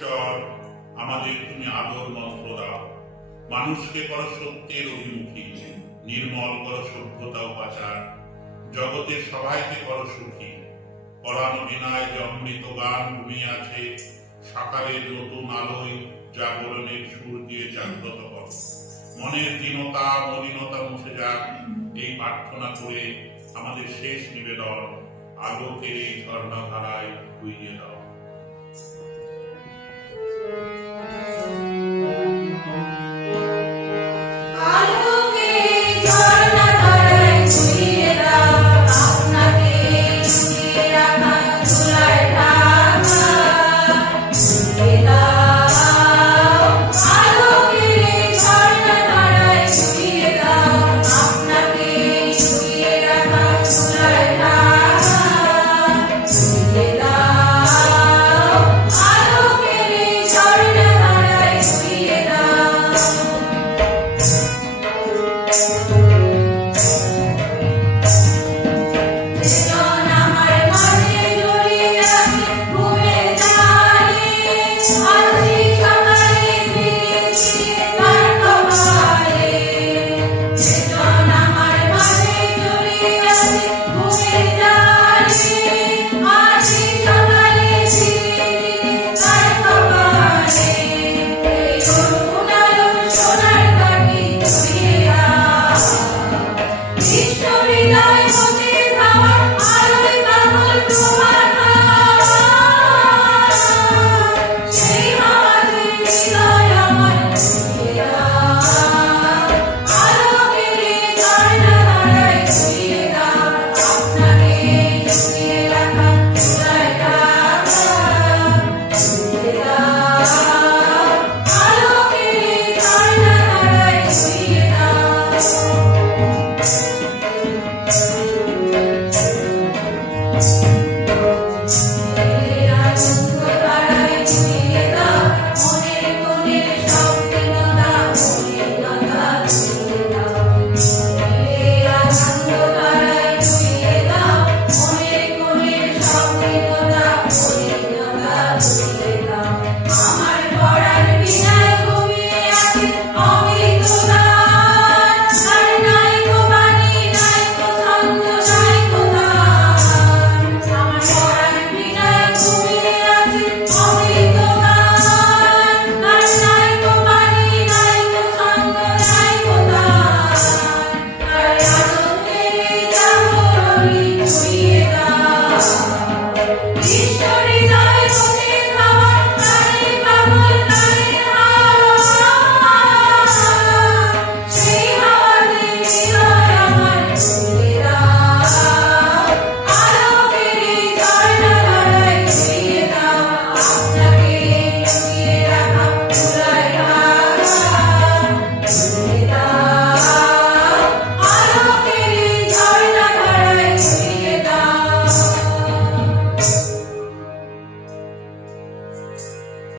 ঈশ্বর, আমাদের তুমি আদর মন্ত্র দাও। মানুষকে করো সত্যের অভিমুখী, নির্মল করো সভ্যতা ও পাচার। জগতের সবাইকে করো সুখী। পরানো বিনায় যে অমৃত গান ঘুমিয়ে আছে, সকালের নতুন আলোয় জাগরণের সুর দিয়ে জাগ্রত করো। মনের দীনতা মলিনতা মুছে যাক, এই প্রার্থনা করে আমাদের শেষ নিবেদন আলোকের এই ঝর্ণাধারায় বইয়ে দাও। Yeah.